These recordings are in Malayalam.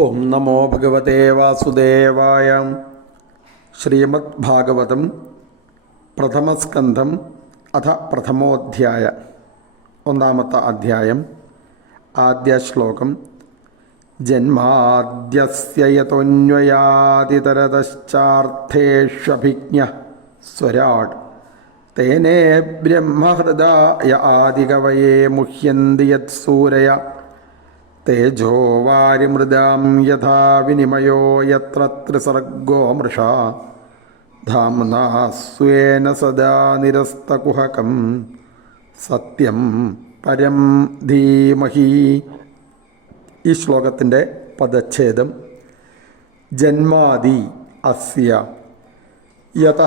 ഓം നമോ ഭഗവതേ വാസുദേവായ. ശ്രീമദ് ഭാഗവതം പ്രഥമസ്കന്ധം അഥ പ്രഥമോധ്യായ. ഒന്നാമത്തെ അധ്യായം. ആദ്യ ശ്ലോകം. ജന്മാദ്യസ്യ യതൊന്വയാതിതരതശ്ചാർത്ഥേഷ്വഭിജ്ഞ സ്വരാട്. തേനേ ബ്രഹ്മഹൃദായ ആദികവയേ മുഹ്യന്തി യത്സൂരയ. തേജോ വാരിമൃദാം യഥാ വിനിമയോ യത്ര ത്രിസർഗോ മൃഷാ. ധാംനാ സ്വേന സദാ നിരസ്തകുഹകം. സത്യം പരം ധീമഹി. ഈ ശ്ലോകത്തിന്റെ പദച്ഛേദം. ജന്മാദി അസ്യ. യത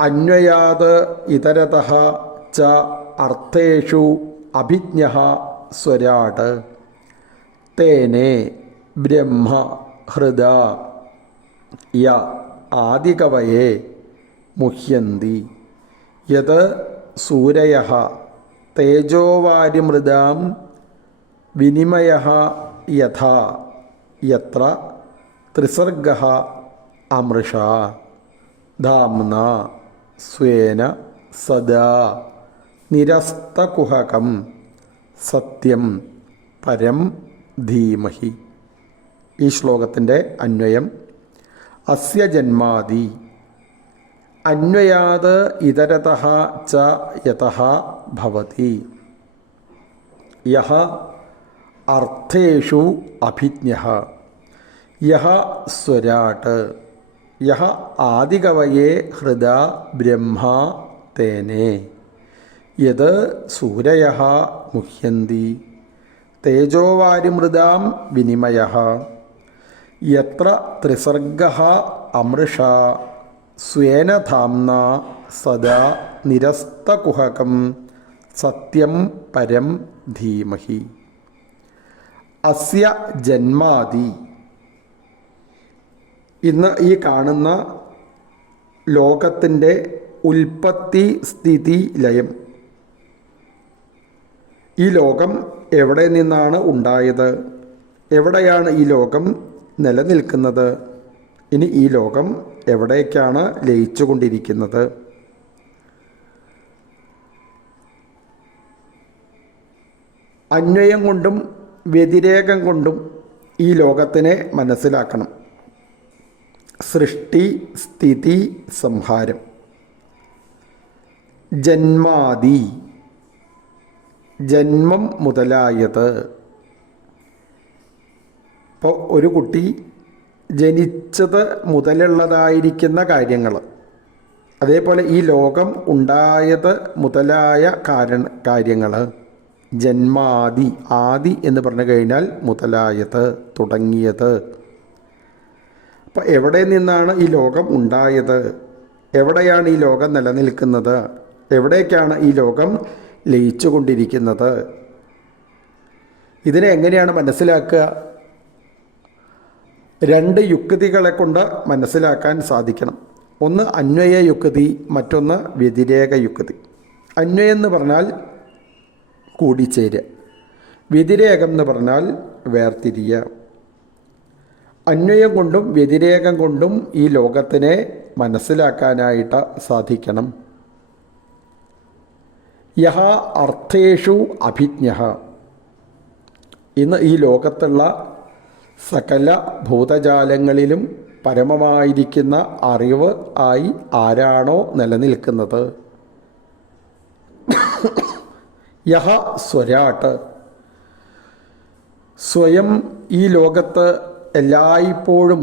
അന്വയാത് ഇതരത ച അർത്ഥേഷു അഭിജ്ഞ സ്വരാട്. തേനെ ബ്രഹ്മ ഹൃദ യ ആദികവയെ മുഹ്യന്തി. യത് സൂരയ തേജോവാരിമൃദാം വിനിമയ യഥാ യത്ര ത്രിസർഗ അമൃഷ. ധാംന സ്വേന സദാ നിരസ്തകുഹകം സത്യം പരം ധീമഹി. ഈ ശ്ലോകത്തിന്റെ അന്വയം അസ്യ ജന്മാതി അന്വയാത് ഇതരത ച യത ഭവതി. യഹ അർത്ഥേഷു അഭിജ്ഞ യഹ സ്വരാട്ട്. യഹ ആദികവയെ ഹൃദ ബ്രഹ്മ തേനെ. യത് സൂരയ മുഹ്യന്തി. തേജോവാരിമൃദാം വിനിമയ. യത്ര ത്രിസർഗ അമൃഷ സ്വേന ധാംന സദാ നിരസ്തകുഹകം സത്യം പരം ധീമഹി. അസ്യ ജന്മാതി ഇന്ന് ഈ കാണുന്ന ലോകത്തിന്റെ ഉൽപ്പത്തി സ്ഥിതി ലയം ഈ ലോകം എവിടെ നിന്നാണ് ഉണ്ടായത്? എവിടെയാണ് ഈ ലോകം നിലനിൽക്കുന്നത്? ഇനി ഈ ലോകം എവിടേക്കാണ് ലയിച്ചുകൊണ്ടിരിക്കുന്നത്? അന്വയം കൊണ്ടും വ്യതിരേകം കൊണ്ടും ഈ ലോകത്തിനെ മനസ്സിലാക്കണം. സൃഷ്ടി സ്ഥിതി സംഹാരം. ജന്മാദി. ജന്മം മുതലായത്. ഇപ്പോൾ ഒരു കുട്ടി ജനിച്ചത് മുതലുള്ളതായിരിക്കുന്ന കാര്യങ്ങൾ. അതേപോലെ ഈ ലോകം ഉണ്ടായത് മുതലായ കാരണ കാര്യങ്ങൾ. ജന്മാദി ആദി എന്ന് പറഞ്ഞു കഴിഞ്ഞാൽ മുതലായത് തുടങ്ങിയത്. അപ്പോൾ എവിടെ നിന്നാണ് ഈ ലോകം ഉണ്ടായത്? എവിടെയാണ് ഈ ലോകം നിലനിൽക്കുന്നത്? എവിടേക്കാണ് ഈ ലോകം ലയിച്ചുകൊണ്ടിരിക്കുന്നത്. ഇതിനെ എങ്ങനെയാണ് മനസ്സിലാക്കുക? രണ്ട് യുക്തികളെ കൊണ്ട് മനസ്സിലാക്കാൻ സാധിക്കണം. ഒന്ന് അന്വയ യുക്തി മറ്റൊന്ന് വ്യതിരേക യുക്തി. അന്വയം എന്ന് പറഞ്ഞാൽ കൂടിച്ചേരുക. വ്യതിരേകം എന്ന് പറഞ്ഞാൽ വേർതിരിയ. അന്വയം കൊണ്ടും വ്യതിരേകം കൊണ്ടും ഈ ലോകത്തിനെ മനസ്സിലാക്കാനായിട്ട് സാധിക്കണം. യഹ അർത്ഥേഷു അഭിജ്ഞ ഇന്ന് ഈ ലോകത്തുള്ള സകല ഭൂതജാലങ്ങളിലും പരമമായിരിക്കുന്ന അറിവ് ആയി ആരാണോ നിലനിൽക്കുന്നത്? യഹ സ്വരാട്ട്. സ്വയം ഈ ലോകത്ത് എല്ലായ്പ്പോഴും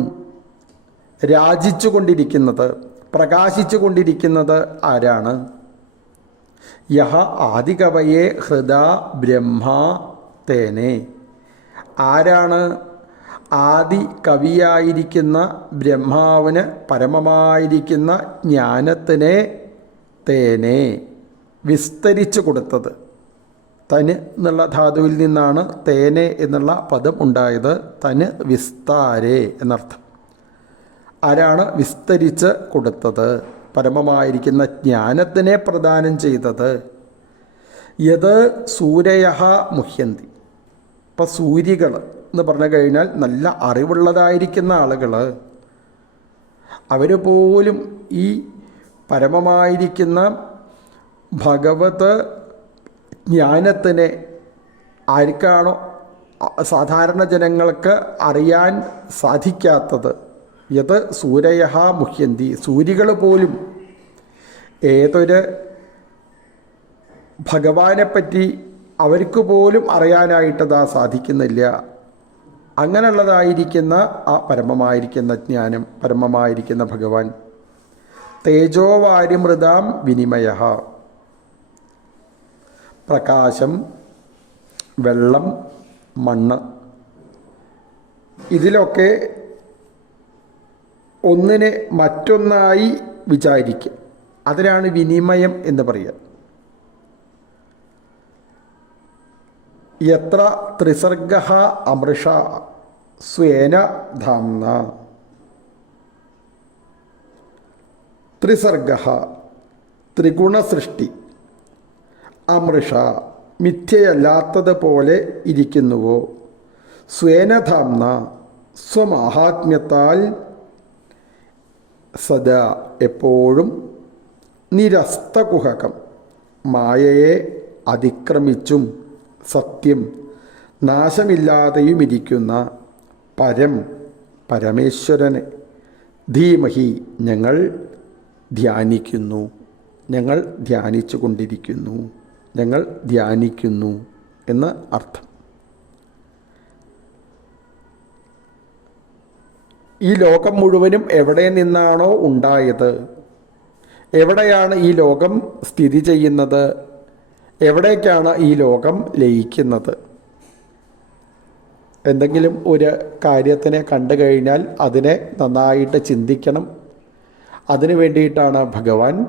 രാജിച്ചു കൊണ്ടിരിക്കുന്നത് പ്രകാശിച്ചു കൊണ്ടിരിക്കുന്നത് ആരാണ്? യഹ ആദികവയെ ഹൃദ ബ്രഹ്മ തേനെ. ആരാണ് ആദി കവിയായിരിക്കുന്ന ബ്രഹ്മാവിന് പരമമായിരിക്കുന്ന ജ്ഞാനത്തിനെ തേനെ വിസ്തരിച്ചു കൊടുത്തത്? തന് എന്നുള്ള ധാതുവിൽ നിന്നാണ് തേനെ എന്നുള്ള പദം ഉണ്ടായത്. തന് വിസ്താരേ എന്നർത്ഥം. ആരാണ് വിസ്തരിച്ച് കൊടുത്തത്? പരമമായിരിക്കുന്ന ജ്ഞാനത്തിനെ പ്രദാനം ചെയ്തത് യത് സൂര്യ മുഹ്യന്തി. ഇപ്പം സൂര്യകൾ എന്ന് പറഞ്ഞു കഴിഞ്ഞാൽ നല്ല അറിവുള്ളതായിരിക്കുന്ന ആളുകൾ അവർ പോലും ഈ പരമമായിരിക്കുന്ന ഭഗവത് ജ്ഞാനത്തിനെ ആർക്കാണോ സാധാരണ ജനങ്ങൾക്ക് അറിയാൻ സാധിക്കാത്തത് യത് സൂരയ മുഹ്യന്തി. സൂര്യകൾ പോലും ഏതൊരു ഭഗവാനെപ്പറ്റി അവർക്ക് പോലും അറിയാനായിട്ടതാ സാധിക്കുന്നില്ല. അങ്ങനെയുള്ളതായിരിക്കുന്ന ആ പരമമായിരിക്കുന്ന ജ്ഞാനം പരമമായിരിക്കുന്ന ഭഗവാൻ. തേജോവാരിമൃതാം വിനിമയ പ്രകാശം വെള്ളം മണ്ണ്. ഇതിലൊക്കെ ഒന്നിനെ മറ്റൊന്നായി വിചാരിക്കുക അതിനാണ് വിനിമയം എന്ന് പറയുക. എത്ര ത്രിസർഗ അമൃഷ സ്വേന ധാംന ത്രിസർഗ ത്രിഗുണസൃഷ്ടി അമൃഷ മിഥ്യയല്ലാത്തതുപോലെ ഇരിക്കുന്നുവോ? സ്വേനധാംന സ്വമാഹാത്മ്യത്താൽ സദാ എപ്പോഴും നിരസ്തകുഹകം മായയെ അതിക്രമിച്ചും സത്യം നാശമില്ലാതെയുമിരിക്കുന്ന പരം പരമേശ്വരനെ ധീമഹി ഞങ്ങൾ ധ്യാനിക്കുന്നു. ഞങ്ങൾ ധ്യാനിച്ചു കൊണ്ടിരിക്കുന്നു ഞങ്ങൾ ധ്യാനിക്കുന്നു എന്ന് അർത്ഥം. ഈ ലോകം മുഴുവനും എവിടെ നിന്നാണോ ഉണ്ടായത്? എവിടെയാണ് ഈ ലോകം സ്ഥിതി ചെയ്യുന്നത്? എവിടേക്കാണ് ഈ ലോകം ലയിക്കുന്നത്? എന്തെങ്കിലും ഒരു കാര്യത്തിനെ കണ്ടു കഴിഞ്ഞാൽ അതിനെ നന്നായിട്ട് ചിന്തിക്കണം. അതിനു വേണ്ടിയിട്ടാണ് ഭഗവാൻ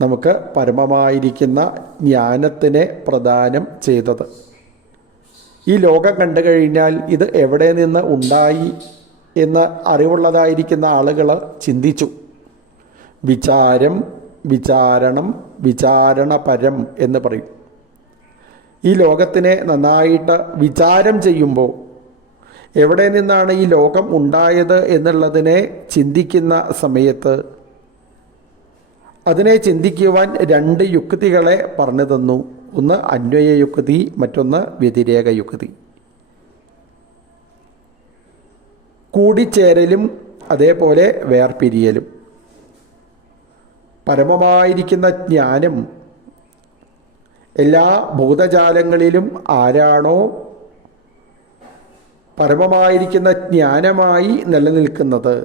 നമുക്ക് പരമമായിരിക്കുന്ന ജ്ഞാനത്തിനെ പ്രദാനം ചെയ്തത്. ഈ ലോകം കണ്ടു കഴിഞ്ഞാൽ ഇത് എവിടെ നിന്ന് ഉണ്ടായി? എന്ന് അറിവുള്ളതായിരിക്കുന്ന ആളുകൾ ചിന്തിച്ചു. വിചാരം വിചാരണം വിചാരണപരം എന്ന് പറയും. ഈ ലോകത്തിനെ നന്നായിട്ട് വിചാരം ചെയ്യുമ്പോൾ എവിടെ നിന്നാണ് ഈ ലോകം ഉണ്ടായത് എന്നുള്ളതിനെ ചിന്തിക്കുന്ന സമയത്ത് അതിനെ ചിന്തിക്കുവാൻ രണ്ട് യുക്തികളെ പറഞ്ഞു തന്നു. ഒന്ന് അന്വയ യുക്തി മറ്റൊന്ന് വ്യതിരേക യുക്തി കൂടിച്ചേരലും അതേപോലെ വേർപിരിയലും. പരമമായിരിക്കുന്ന ജ്ഞാനം എല്ലാ ഭൂതജാലങ്ങളിലും ആരാണോ? പരമമായിരിക്കുന്ന ജ്ഞാനമായി നിലനിൽക്കുന്നത്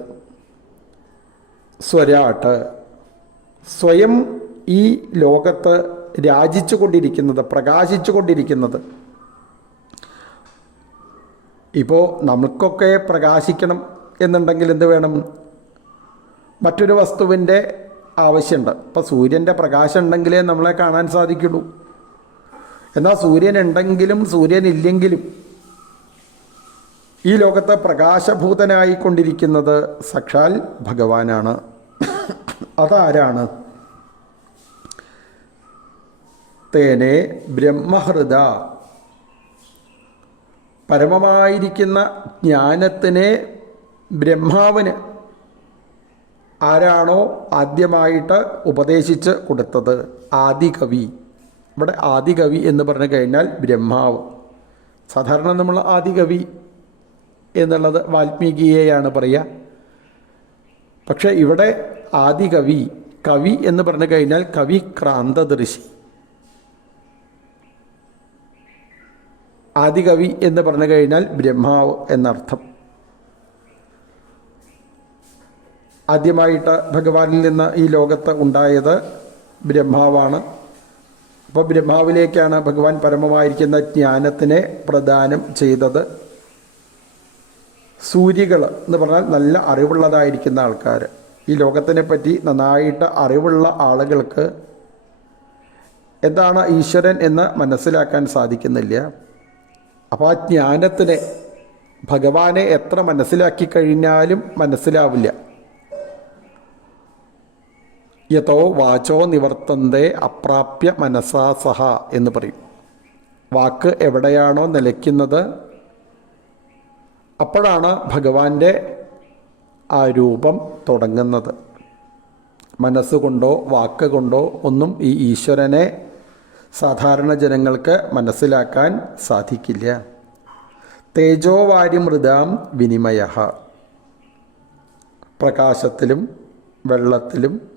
സ്വരാട്ട്. സ്വയം ഈ ലോകത്ത് രാജിച്ചു കൊണ്ടിരിക്കുന്നത് പ്രകാശിച്ചു കൊണ്ടിരിക്കുന്നത് ഇപ്പോൾ നമുക്കൊക്കെ പ്രകാശിക്കണം എന്നുണ്ടെങ്കിൽ എന്ത് വേണം? മറ്റൊരു വസ്തുവിന്റെ ആവശ്യമുണ്ട്. ഇപ്പോൾ സൂര്യന്റെ പ്രകാശം ഉണ്ടെങ്കിലേ നമ്മളെ കാണാൻ സാധിക്കുള്ളൂ. എന്നാൽ സൂര്യൻ ഉണ്ടെങ്കിലും സൂര്യൻ ഇല്ലെങ്കിലും ഈ ലോകത്തെ പ്രകാശഭൂതനായിക്കൊണ്ടിരിക്കുന്നത് സക്ഷാൽ ഭഗവാനാണ്. അതാരാണ്? തേനെ ബ്രഹ്മഹൃദ പരമമായിരിക്കുന്ന ജ്ഞാനത്തിനെ ബ്രഹ്മാവിന് ആരാണോ ആദ്യമായിട്ട് ഉപദേശിച്ച് കൊടുത്തത്? ആദികവി. ഇവിടെ ആദികവി എന്ന് പറഞ്ഞു കഴിഞ്ഞാൽ ബ്രഹ്മാവ്. സാധാരണ നമ്മൾ ആദികവി എന്നുള്ളത് വാൽമീകിയെയാണ് പറയുക. പക്ഷേ ഇവിടെ ആദികവി കവി എന്ന് പറഞ്ഞു കഴിഞ്ഞാൽ കവി ക്രാന്തദൃശി ആദികവി എന്ന് പറഞ്ഞു കഴിഞ്ഞാൽ ബ്രഹ്മാവ് എന്നർത്ഥം. ആദ്യമായിട്ട് ഭഗവാനിൽ നിന്ന് ഈ ലോകത്ത് ഉണ്ടായത് ബ്രഹ്മാവാണ്. അപ്പോൾ ബ്രഹ്മാവിലേക്കാണ് ഭഗവാൻ പരമമായിരിക്കുന്ന ജ്ഞാനത്തിനെ പ്രദാനം ചെയ്തത്. സൂര്യകൾ എന്ന് പറഞ്ഞാൽ നല്ല അറിവുള്ളതായിരിക്കുന്ന ആൾക്കാർ ഈ ലോകത്തിനെ പറ്റി നന്നായിട്ട് അറിവുള്ള ആളുകൾക്ക് എന്താണ് ഈശ്വരൻ എന്ന് മനസ്സിലാക്കാൻ സാധിക്കുന്നില്ല. അപ്പോൾ ആ ജ്ഞാനത്തിനെ ഭഗവാനെ എത്ര മനസ്സിലാക്കി കഴിഞ്ഞാലും മനസ്സിലാവില്ല. യഥോ വാചോ നിവർത്തന്തേ അപ്രാപ്യ മനസാ സഹ എന്ന് പറയും. വാക്ക് എവിടെയാണോ നിലയ്ക്കുന്നത് അപ്പോഴാണ് ഭഗവാന്റെ ആ രൂപം തുടങ്ങുന്നത്. മനസ്സുകൊണ്ടോ വാക്ക് കൊണ്ടോ ഒന്നും ഈ ഈശ്വരനെ സാധാരണ ജനങ്ങൾക്ക് മനസ്സിലാക്കാൻ സാധിക്കില്ല. തേജോവാരിമൃതാം വിനിമയ. പ്രകാശത്തിലും വെള്ളത്തിലും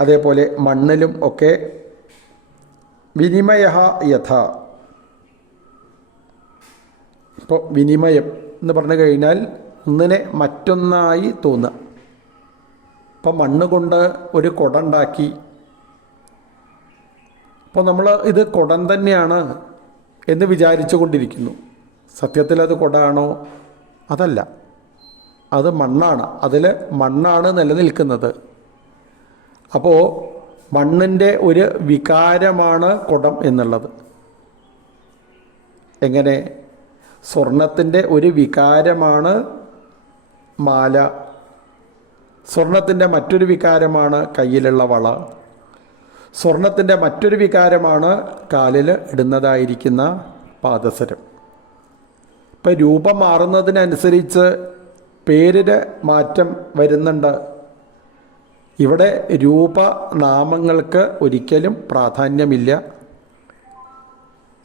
അതേപോലെ മണ്ണിലും ഒക്കെ വിനിമയ യഥ. ഇപ്പോൾ വിനിമയം എന്ന് പറഞ്ഞു കഴിഞ്ഞാൽ ഒന്നിനെ മറ്റൊന്നായി തോന്നുക. ഇപ്പം മണ്ണ് കൊണ്ട് ഒരു കുട ഉണ്ടാക്കി അപ്പോൾ നമ്മൾ ഇത് കുടം തന്നെയാണ് എന്ന് വിചാരിച്ചു കൊണ്ടിരിക്കുന്നു സത്യത്തിൽ അത് കുടമാണോ അതല്ല. അത് മണ്ണാണ്. അതിൽ മണ്ണാണ് നിലനിൽക്കുന്നത്. അപ്പോൾ മണ്ണിന്റെ ഒരു വികാരമാണ് കുടം എന്നുള്ളത്. എങ്ങനെ? സ്വർണത്തിന്റെ ഒരു വികാരമാണ് മാല. സ്വർണത്തിന്റെ മറ്റൊരു വികാരമാണ് കയ്യിലുള്ള വള. സ്വർണത്തിന്റെ മറ്റൊരു വികാരമാണ് കാലിൽ ഇടുന്നതായിരിക്കുന്ന പാദസരം. ഇപ്പം രൂപം മാറുന്നതിനനുസരിച്ച് പേരിന് മാറ്റം വരുന്നുണ്ട്. ഇവിടെ രൂപനാമങ്ങൾക്ക് ഒരിക്കലും പ്രാധാന്യമില്ല.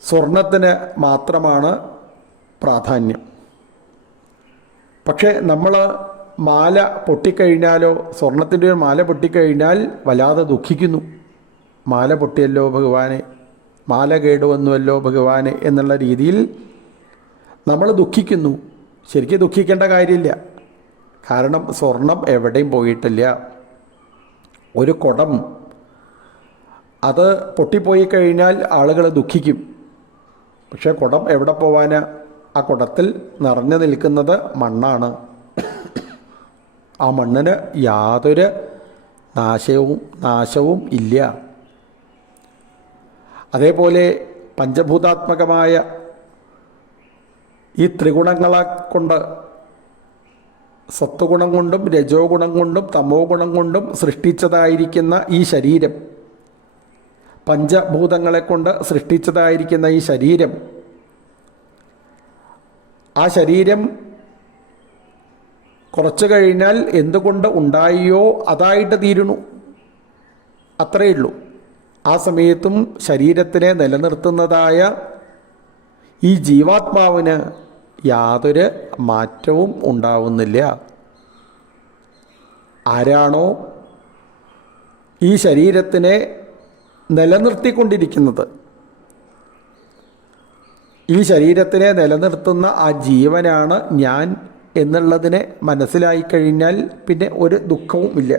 സ്വർണത്തിന് മാത്രമാണ് പ്രാധാന്യം. പക്ഷേ നമ്മൾ മാല പൊട്ടിക്കഴിഞ്ഞാലോ സ്വർണത്തിന്റെ ഒരു മാല പൊട്ടിക്കഴിഞ്ഞാൽ വല്ലാതെ ദുഃഖിക്കുന്നു. മാല പൊട്ടിയല്ലോ ഭഗവാനെ മാല കേടുവന്നുവല്ലോ ഭഗവാനെ എന്നുള്ള രീതിയിൽ നമ്മൾ ദുഃഖിക്കുന്നു. ശരിക്കും ദുഃഖിക്കേണ്ട കാര്യമില്ല. കാരണം സ്വർണം എവിടെയും പോയിട്ടില്ല. ഒരു കുടം. അത് പൊട്ടിപ്പോയി കഴിഞ്ഞാൽ ആളുകൾ ദുഃഖിക്കും. പക്ഷേ കുടം എവിടെ പോവാനാ? ആ കുടത്തിൽ നിറഞ്ഞു നിൽക്കുന്നത് മണ്ണാണ്. ആ മണ്ണിന് യാതൊരു നാശവും നാശവും ഇല്ല. അതേപോലെ പഞ്ചഭൂതാത്മകമായ ഈ ത്രിഗുണങ്ങളെ കൊണ്ട് സത്വഗുണം കൊണ്ടും രജോ ഗുണം കൊണ്ടും തമോ ഗുണം കൊണ്ടും സൃഷ്ടിച്ചതായിരിക്കുന്ന ഈ ശരീരം പഞ്ചഭൂതങ്ങളെ കൊണ്ട് സൃഷ്ടിച്ചതായിരിക്കുന്ന ഈ ശരീരം ആ ശരീരം കുറച്ചു കഴിഞ്ഞാൽ എന്തുകൊണ്ട് ഉണ്ടായോ അതായിട്ട് തീരുന്നു. അത്രയേ ഉള്ളൂ. ആ സമയത്തും ശരീരത്തിനെ നിലനിർത്തുന്നതായ ഈ ജീവാത്മാവിന് യാതൊരു മാറ്റവും ഉണ്ടാവുന്നില്ല. ആരാണോ ഈ ശരീരത്തിനെ നിലനിർത്തിക്കൊണ്ടിരിക്കുന്നത്. ഈ ശരീരത്തിനെ നിലനിർത്തുന്ന ആ ജീവനാണ് ഞാൻ എന്നുള്ളതിനെ മനസ്സിലായി കഴിഞ്ഞാൽ പിന്നെ ഒരു ദുഃഖവും ഇല്ല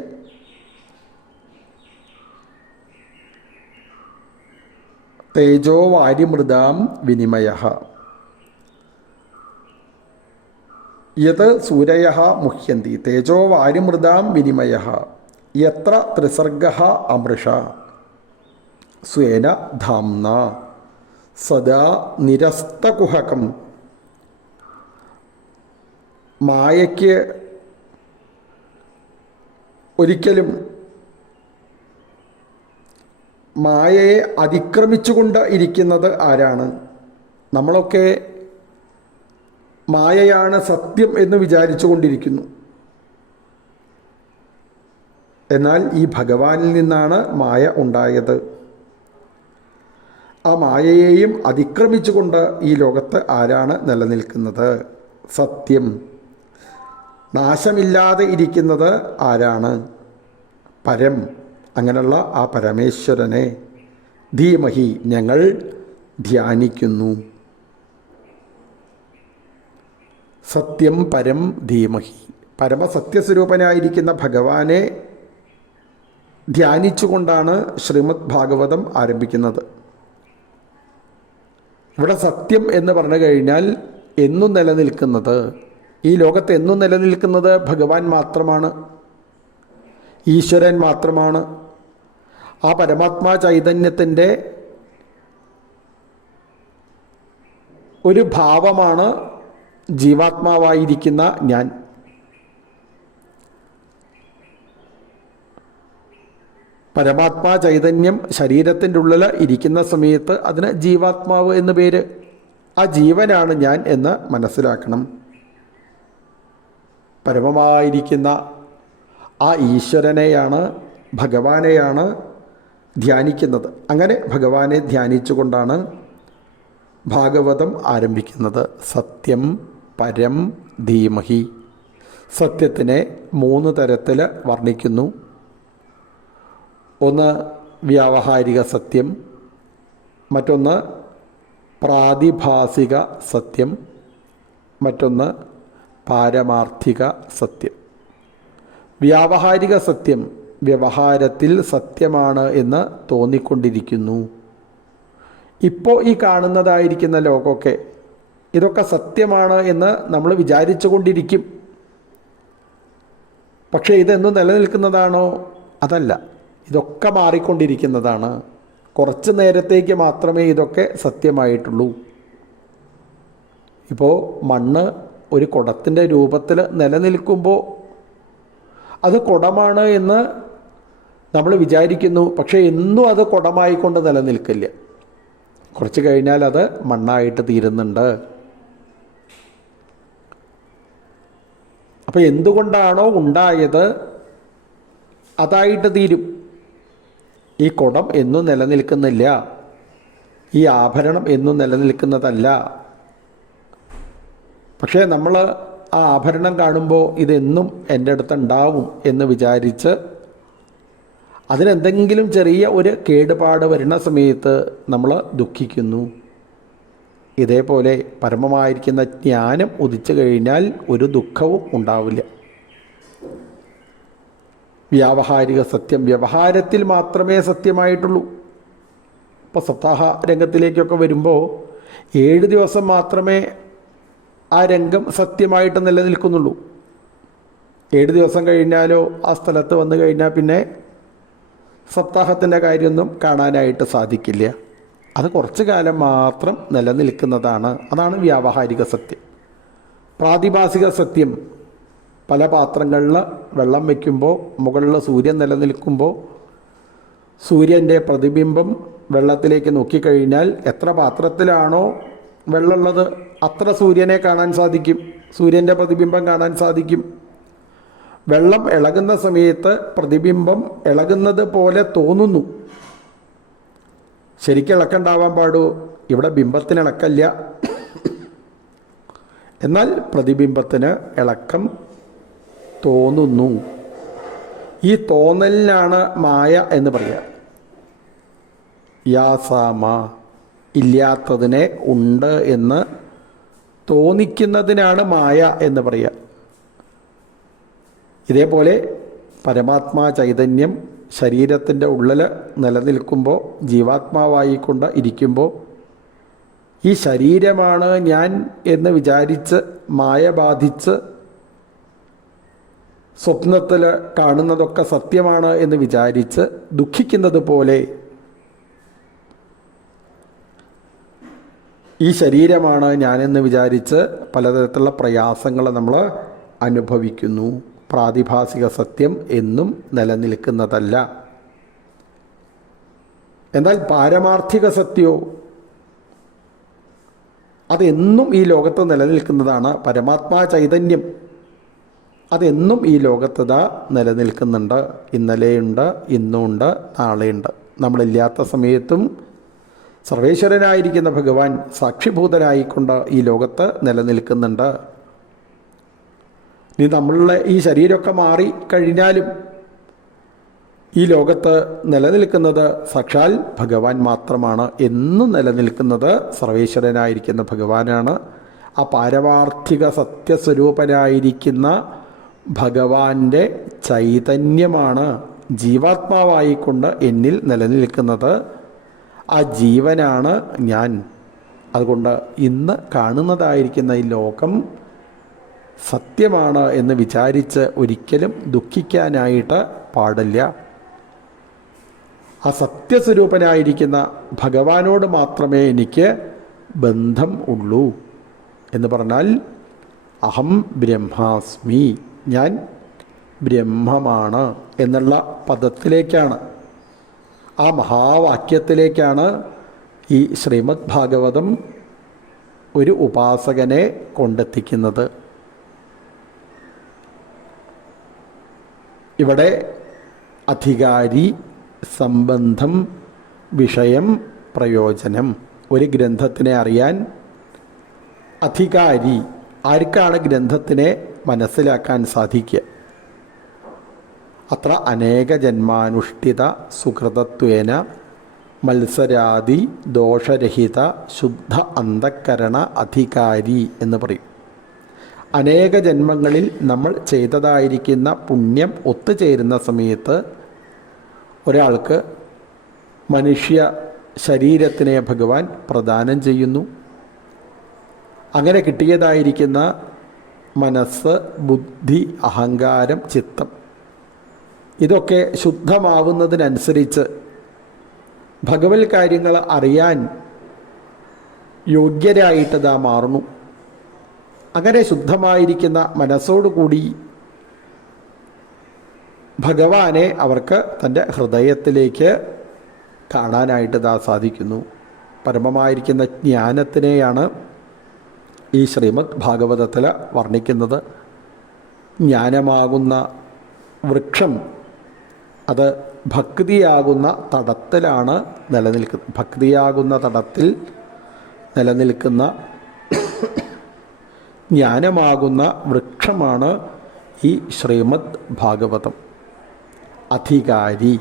തേജോ വാരിമൃതാം വിനിമയ. യത് സൂരയ മുഹ്യന്തി. തേജോ വാരിമൃതാം വിനിമയ. യത്ര ത്രിസർഗ അമൃഷ. സ്വേന ധാംന സദാ നിരസ്തകുഹകം. മായയ്ക്ക് ഒരിക്കലും മായയെ അതിക്രമിച്ചുകൊണ്ട് ഇരിക്കുന്നത് ആരാണ്? നമ്മളൊക്കെ മായയാണ് സത്യം എന്ന് വിചാരിച്ചു കൊണ്ടിരിക്കുന്നു എന്നാൽ ഈ ഭഗവാനിൽ നിന്നാണ് മായ ഉണ്ടായത്. ആ മായയെയും അതിക്രമിച്ചുകൊണ്ട് ഈ ലോകത്ത് ആരാണ് നിലനിൽക്കുന്നത്? സത്യം. നാശമില്ലാതെ ഇരിക്കുന്നത് ആരാണ്? പരം. അങ്ങനെയുള്ള ആ പരമേശ്വരനെ ധീമഹി ഞങ്ങൾ ധ്യാനിക്കുന്നു. സത്യം പരം ധീമഹി. പരമസത്യസ്വരൂപനായിരിക്കുന്ന ഭഗവാനെ ധ്യാനിച്ചുകൊണ്ടാണ് ശ്രീമദ് ഭാഗവതം ആരംഭിക്കുന്നത്. ഇവിടെ സത്യം എന്ന് പറഞ്ഞു കഴിഞ്ഞാൽ എന്നും നിലനിൽക്കുന്നത് ഈ ലോകത്ത് എന്നും നിലനിൽക്കുന്നത് ഭഗവാൻ മാത്രമാണ് ഈശ്വരൻ മാത്രമാണ്. ആ പരമാത്മാ ചൈതന്യത്തിന്റെ ഒരു ഭാവമാണ് ജീവാത്മാവായിരിക്കുന്ന ഞാൻ. പരമാത്മാ ചൈതന്യം ശരീരത്തിന്റെ ഉള്ളിൽ ഇരിക്കുന്ന സമയത്ത് അതിന് ജീവാത്മാവ് എന്ന് പേര്. ആ ജീവനാണ് ഞാൻ എന്ന് മനസ്സിലാക്കണം. പരമമായിരിക്കുന്ന ആ ഈശ്വരനെയാണ് ഭഗവാനെയാണ് ധ്യാനിക്കുന്നത്. അങ്ങനെ ഭഗവാനെ ധ്യാനിച്ചുകൊണ്ടാണ് ഭാഗവതം ആരംഭിക്കുന്നത്. സത്യം പരം ധീമഹി. സത്യത്തിനെ മൂന്ന് തരത്തിൽ വർണിക്കുന്നു. ഒന്ന് വ്യാവഹാരിക സത്യം മറ്റൊന്ന് പ്രാതിഭാസിക സത്യം മറ്റൊന്ന് പാരമാർത്ഥിക സത്യം. വ്യാവഹാരിക സത്യം വ്യവഹാരത്തിൽ സത്യമാണ് എന്ന് തോന്നിക്കൊണ്ടിരിക്കുന്നു. ഇപ്പോൾ ഈ കാണുന്നതായിരിക്കുന്ന ലോകമൊക്കെ ഇതൊക്കെ സത്യമാണ് എന്ന് നമ്മൾ വിചാരിച്ചു കൊണ്ടിരിക്കും പക്ഷേ ഇതെന്നും നിലനിൽക്കുന്നതാണോ? അതല്ല. ഇതൊക്കെ മാറിക്കൊണ്ടിരിക്കുന്നതാണ്. കുറച്ച് നേരത്തേക്ക് മാത്രമേ ഇതൊക്കെ സത്യമായിട്ടുള്ളൂ. ഇപ്പോൾ മണ്ണ് ഒരു കുടത്തിന്റെ രൂപത്തിൽ നിലനിൽക്കുമ്പോൾ അത് കുടമാണ് എന്ന് നമ്മൾ വിചാരിക്കുന്നു പക്ഷേ എന്നും അത് കുടമായിക്കൊണ്ട് നിലനിൽക്കില്ല. കുറച്ച് കഴിഞ്ഞാൽ അത് മണ്ണായിട്ട് തീരുന്നുണ്ട്. അപ്പോൾ എന്തുകൊണ്ടാണോ ഉണ്ടായത്? അതായിട്ട് തീരും. ഈ കുടം എന്നും നിലനിൽക്കുന്നില്ല. ഈ ആഭരണം എന്നും നിലനിൽക്കുന്നതല്ല. പക്ഷേ നമ്മൾ ആ ആഭരണം കാണുമ്പോൾ ഇതെന്നും എന്റെ അടുത്ത് ഉണ്ടാവും എന്ന് വിചാരിച്ച് അതിനെന്തെങ്കിലും ചെറിയ ഒരു കേടുപാട് വരുന്ന സമയത്ത് നമ്മൾ ദുഃഖിക്കുന്നു. ഇതേപോലെ പരമമായിരിക്കുന്ന ജ്ഞാനം ഉദിച്ചു കഴിഞ്ഞാൽ ഒരു ദുഃഖവും ഉണ്ടാവില്ല. വ്യാവഹാരിക സത്യം വ്യവഹാരത്തിൽ മാത്രമേ സത്യമായിട്ടുള്ളൂ. ഇപ്പോൾ സപ്താഹ രംഗത്തിലേക്കൊക്കെ വരുമ്പോൾ ഏഴ് ദിവസം മാത്രമേ ആ രംഗം സത്യമായിട്ട് നിലനിൽക്കുന്നുള്ളൂ. ഏഴ് ദിവസം കഴിഞ്ഞാലോ ആ സ്ഥലത്ത് വന്നു കഴിഞ്ഞാൽ പിന്നെ സപ്താഹത്തിന്റെ കാര്യമൊന്നും കാണാനായിട്ട് സാധിക്കില്ല. അത് കുറച്ചു കാലം മാത്രം നിലനിൽക്കുന്നതാണ്. അതാണ് വ്യാവഹാരിക സത്യം. പ്രാതിഭാസിക സത്യം. പല പാത്രങ്ങളിൽ വെള്ളം വയ്ക്കുമ്പോൾ മുകളിൽ സൂര്യൻ നിലനിൽക്കുമ്പോൾ സൂര്യന്റെ പ്രതിബിംബം വെള്ളത്തിലേക്ക് നോക്കിക്കഴിഞ്ഞാൽ എത്ര പാത്രത്തിലാണോ വെള്ളമുള്ളത് അത്ര സൂര്യനെ കാണാൻ സാധിക്കും. സൂര്യന്റെ പ്രതിബിംബം കാണാൻ സാധിക്കും. വെള്ളം ഇളകുന്ന സമയത്ത് പ്രതിബിംബം ഇളകുന്നത് പോലെ തോന്നുന്നു. ശരിക്കും ഇളക്കണ്ടാവാൻ പാടൂ. ഇവിടെ ബിംബത്തിന് ഇളക്കല്ല. എന്നാൽ പ്രതിബിംബത്തിന് ഇളക്കം തോന്നുന്നു. ഈ തോന്നലിനാണ് മായ എന്ന് പറയുക. യാസാമ ഇല്ലാത്തതിനെ ഉണ്ട് എന്ന് തോന്നിക്കുന്നതിനാണ് മായ എന്ന് പറയുക. ഇതേപോലെ പരമാത്മാ ചൈതന്യം ശരീരത്തിന്റെ ഉള്ളിൽ നിലനിൽക്കുമ്പോൾ ജീവാത്മാവായിക്കൊണ്ട് ഇരിക്കുമ്പോൾ ഈ ശരീരമാണ് ഞാൻ എന്ന് വിചാരിച്ച് മായ ബാധിച്ച് സ്വപ്നത്തിൽ കാണുന്നതൊക്കെ സത്യമാണ് എന്ന് വിചാരിച്ച് ദുഃഖിക്കുന്നത് പോലെ ഈ ശരീരമാണ് ഞാനെന്ന് വിചാരിച്ച് പലതരത്തിലുള്ള പ്രയാസങ്ങൾ നമ്മൾ അനുഭവിക്കുന്നു. പ്രാതിഭാസിക സത്യം എന്നും നിലനിൽക്കുന്നതല്ല. എന്നാൽ പാരമാർത്ഥിക സത്യമോ അതെന്നും ഈ ലോകത്ത് നിലനിൽക്കുന്നതാണ് പരമാത്മാ ചൈതന്യം. അതെന്നും ഈ ലോകത്തത നിലനിൽക്കുന്നുണ്ട്. ഇന്നലെയുണ്ട് ഇന്നുണ്ട് നാളെയുണ്ട്. നമ്മളില്ലാത്ത സമയത്തും സർവേശ്വരനായിരിക്കുന്ന ഭഗവാൻ സാക്ഷിഭൂതനായിക്കൊണ്ട് ഈ ലോകത്ത് നിലനിൽക്കുന്നുണ്ട്. ഇനി നമ്മളുടെ ഈ ശരീരമൊക്കെ മാറി കഴിഞ്ഞാലും ഈ ലോകത്ത് നിലനിൽക്കുന്നത് സാക്ഷാൽ ഭഗവാൻ മാത്രമാണ് എന്നും നിലനിൽക്കുന്നത് സർവേശ്വരനായിരിക്കുന്ന ഭഗവാനാണ്. ആ പാരമാർത്ഥിക സത്യസ്വരൂപനായിരിക്കുന്ന ഭഗവാന്റെ ചൈതന്യമാണ് ജീവാത്മാവായിക്കൊണ്ട് എന്നിൽ നിലനിൽക്കുന്നത്. ആ ജീവനാണ് ഞാൻ. അതുകൊണ്ട് ഇന്ന് കാണുന്നതായിരിക്കുന്ന ഈ ലോകം സത്യമാണ് എന്ന് വിചാരിച്ച് ഒരിക്കലും ദുഃഖിക്കാനായിട്ട് പാടില്ല. ആ സത്യസ്വരൂപനായിരിക്കുന്ന ഭഗവാനോട് മാത്രമേ എനിക്ക് ബന്ധം ഉള്ളൂ എന്ന് പറഞ്ഞാൽ അഹം ബ്രഹ്മാസ്മി ഞാൻ ബ്രഹ്മമാണ് എന്നുള്ള പദത്തിലേക്കാണ്. ആ മഹാവാക്യത്തിലേക്കാണ് ഈ ശ്രീമദ് ഭാഗവതം ഒരു ഉപാസകനെ കൊണ്ടെത്തിക്കുന്നത്. ഇവിടെ അധികാരി സംബന്ധം വിഷയം പ്രയോജനം. ഒരു ഗ്രന്ഥത്തിനെ അറിയാൻ അധികാരി ആർക്കാണ് ഗ്രന്ഥത്തിനെ മനസ്സിലാക്കാൻ സാധിക്കുക? അത്ര അനേക ജന്മാനുഷ്ഠിത സുഹൃതത്വേന മത്സരാദി ദോഷരഹിത ശുദ്ധ അന്ധക്കരണ അധികാരി എന്ന് പറയും. അനേക ജന്മങ്ങളിൽ നമ്മൾ ചെയ്തതായിരിക്കുന്ന പുണ്യം ഒത്തുചേരുന്ന സമയത്ത് ഒരാൾക്ക് മനുഷ്യ ശരീരത്തിനെ ഭഗവാൻ പ്രദാനം ചെയ്യുന്നു. അങ്ങനെ കിട്ടിയതായിരിക്കുന്ന മനസ്സ് ബുദ്ധി അഹങ്കാരം ചിത്തം ഇതൊക്കെ ശുദ്ധമാവുന്നതിനനുസരിച്ച് ഭഗവത് കാര്യങ്ങൾ അറിയാൻ യോഗ്യരായിട്ടതാ മാറുന്നു. അങ്ങനെ ശുദ്ധമായിരിക്കുന്ന മനസ്സോടുകൂടി ഭഗവാനെ അവർക്ക് തന്റെ ഹൃദയത്തിലേക്ക് കാണാനായിട്ട് ഇതാ സാധിക്കുന്നു. പരമമായിരിക്കുന്ന ജ്ഞാനത്തിനെയാണ് ഈ ശ്രീമദ് ഭാഗവതത്തിൽ വർണിക്കുന്നത്. ജ്ഞാനമാകുന്ന വൃക്ഷം അത് ഭക്തിയാകുന്ന തടത്തിലാണ് നിലനിൽക്കുന്നത് ഭക്തിയാകുന്ന തടത്തിൽ നിലനിൽക്കുന്ന ജ്ഞാനമാകുന്ന വൃക്ഷമാണ് ഈ ശ്രീമദ് ഭാഗവതം. അധികാരി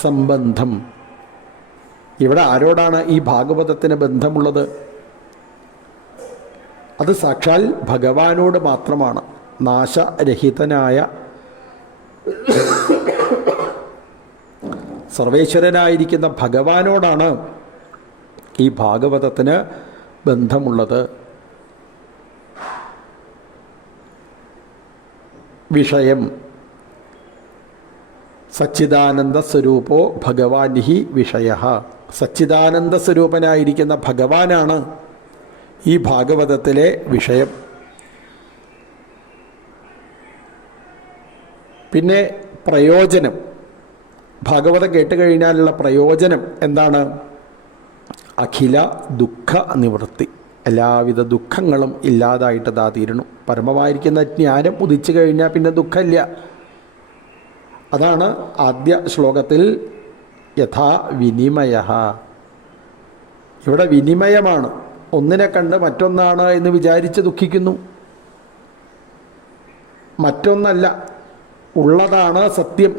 സംബന്ധം. ഇവിടെ ആരോടാണ് ഈ ഭാഗവതത്തിന് ബന്ധമുള്ളത്? അത് സാക്ഷാൽ ഭഗവാനോട് മാത്രമാണ്. നാശരഹിതനായ സർവേശ്വരനായിരിക്കുന്ന ഭഗവാനോടാണ് ഈ ഭാഗവതത്തിന് ബന്ധമുള്ളത്. വിഷയം. സച്ചിദാനന്ദ സ്വരൂപോ ഭഗവാൻ ഹി വിഷയ. സച്ചിദാനന്ദ സ്വരൂപനായിരിക്കുന്ന ഭഗവാനാണ് ഈ ഭാഗവതത്തിലെ വിഷയം. പിന്നെ പ്രയോജനം. ഭാഗവതം കേട്ട് കഴിഞ്ഞാലുള്ള പ്രയോജനം എന്താണ്? അഖില ദുഃഖ നിവൃത്തി. എല്ലാവിധ ദുഃഖങ്ങളും ഇല്ലാതായിട്ട് ദാ തീരുന്നു. പരമമായിരിക്കുന്ന ജ്ഞാനം ഉദിച്ചു കഴിഞ്ഞാൽ പിന്നെ ദുഃഖമില്ല. അതാണ് ആദ്യ ശ്ലോകത്തിൽ യഥാ വിനിമയ ഇവിടെ വിനിമയമാണ്. ഒന്നിനെ കണ്ട് മറ്റൊന്നാണ് എന്ന് വിചാരിച്ച് ദുഃഖിക്കുന്നു. മറ്റൊന്നല്ല ഉള്ളതാണ് സത്യം.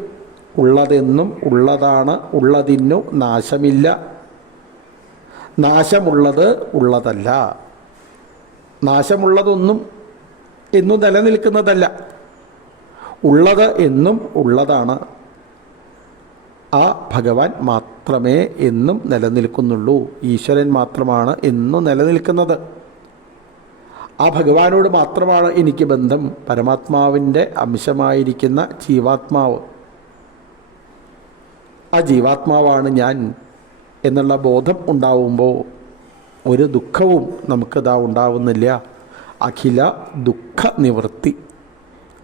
ഉള്ളതെന്നും ഉള്ളതാണ് ഉള്ളതിനു നാശമില്ല. നാശമുള്ളത് ഉള്ളതല്ല. നാശമുള്ളതൊന്നും എന്നും നിലനിൽക്കുന്നതല്ല. ഉള്ളത് എന്നും ഉള്ളതാണ്. ആ ഭഗവാൻ മാത്രമേ എന്നും നിലനിൽക്കുന്നുള്ളൂ. ഈശ്വരൻ മാത്രമാണ് എന്നും നിലനിൽക്കുന്നത്. ആ ഭഗവാനോട് മാത്രമാണ് എനിക്ക് ബന്ധം. പരമാത്മാവിന്റെ അംശമായിരിക്കുന്ന ജീവാത്മാവ്. ആ ജീവാത്മാവാണ് ഞാൻ. എന്നുള്ള ബോധം ഉണ്ടാവുമ്പോൾ ഒരു ദുഃഖവും നമുക്കിതാ ഉണ്ടാവുന്നില്ല. അഖില ദുഃഖ നിവൃത്തി.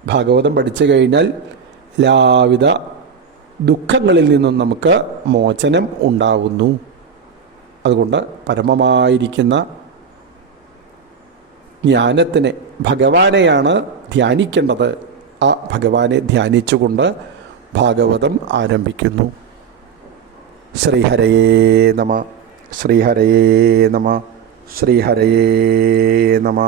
ഭാഗവതം പഠിച്ചു കഴിഞ്ഞാൽ എല്ലാവിധ ദുഃഖങ്ങളിൽ നിന്നും നമുക്ക് മോചനം ഉണ്ടാവുന്നു. അതുകൊണ്ട് പരമമായിരിക്കുന്ന ജ്ഞാനത്തിനെ ഭഗവാനെയാണ് ധ്യാനിക്കേണ്ടത്. ആ ഭഗവാനെ ധ്യാനിച്ചുകൊണ്ട് ഭാഗവതം ആരംഭിക്കുന്നു. ശ്രീഹരയേ നമ. ശ്രീഹരയേ നമ. ശ്രീഹരയേ നമ.